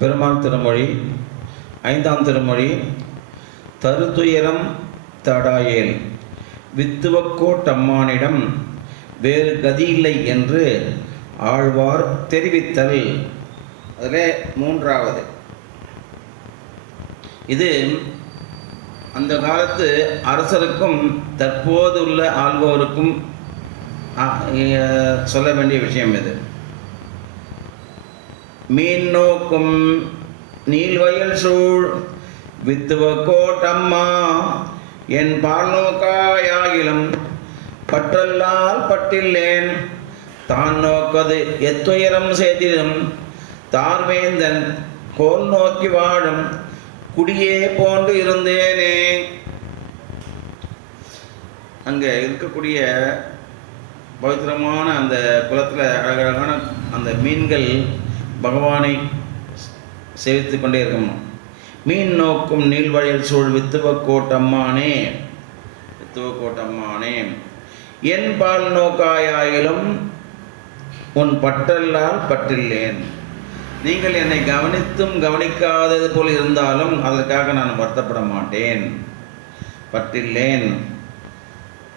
பெருமாள் திருமொழி 5ஆம் திருமொழி. தருதுயரம் தடாயேல் வித்துவக்கோட்டம்மானிடம் வேறு கதியில்லை என்று ஆழ்வார் தெரிவித்தல். அதில் 3வது. இது அந்த காலத்து அரசருக்கும் தற்போது உள்ள ஆள்வோருக்கும் சொல்ல வேண்டிய விஷயம் இது. மீன் நோக்கும் நீள்வயல் சூழ் வித்துவக்கோட்டம்மா என் பால் நோக்காயாகிலும் பற்றல்லால் பட்டில்லேன் தான் நோக்கது எத்துயரம் செய்திடும் தார்வேந்தன் கோல் நோக்கி வாழும் குடியே போன்று இருந்தேனே. அங்கே இருக்கக்கூடிய பவித்திரமான அந்த குளத்தில் அழகழகான அந்த மீன்கள் பகவானை சேவித்து கொண்டே இருக்கணும். மீன் நோக்கும் நீள்வழியில் சூழ் வித்துவக்கோட்டம்மானே என் பால் நோக்காயாயிலும் உன் பற்றல்லால் பற்றில்லேன். நீங்கள் என்னை கவனித்தும் கவனிக்காதது போல் இருந்தாலும் அதற்காக நான் வருத்தப்பட மாட்டேன், பற்றில்லேன்.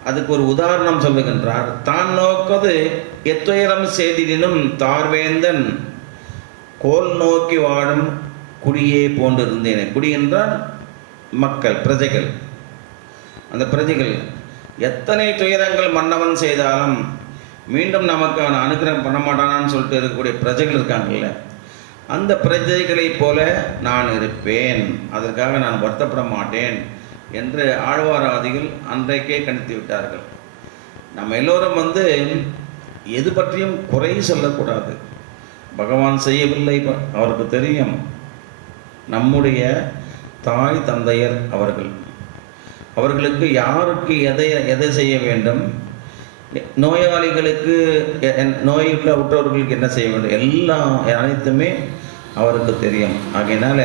அதுக்கு ஒரு உதாரணம் சொல்லுகின்றார். தான் நோக்கது எத்துயரம் செய்தினும் தார்வேந்தன் கோல் நோக்கி வாழும் குடியே போன்றிருந்தேன். குடி என்றால் மக்கள், பிரஜைகள். அந்த பிரஜைகள் எத்தனை துயரங்கள் மன்னவன் செய்தாலும் மீண்டும் நமக்கு அவன் அனுகிரகம் பண்ண மாட்டானான்னு சொல்லிட்டு இருக்கக்கூடிய பிரஜைகள் இருக்காங்கல்ல, அந்த பிரஜைகளை போல நான் இருப்பேன், அதற்காக நான் வருத்தப்பட மாட்டேன் என்று ஆழ்வாராதிகள் அன்றைக்கே கணித்து விட்டார்கள். நம்ம எல்லோரும் எது பற்றியும் குறை சொல்லக்கூடாது. பகவான் செய்யவில்லை, அவருக்கு தெரியும். நம்முடைய தாய் தந்தையர் அவர்களுக்கு யாருக்கு எதை செய்ய வேண்டும், நோயாளிகளுக்கு, நோயுள்ள உற்றவர்களுக்கு என்ன செய்ய வேண்டும், எல்லாம் அனைத்துமே அவருக்கு தெரியும். ஆகையினால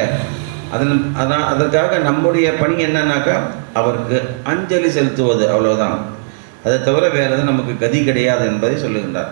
அதற்காக நம்முடைய பணி என்னன்னாக்கா அவருக்கு அஞ்சலி செலுத்துவது, அவ்வளவுதான். அதை தவிர வேறு எதுவும் நமக்கு கதி கிடையாது என்பதை சொல்லுகின்றார்.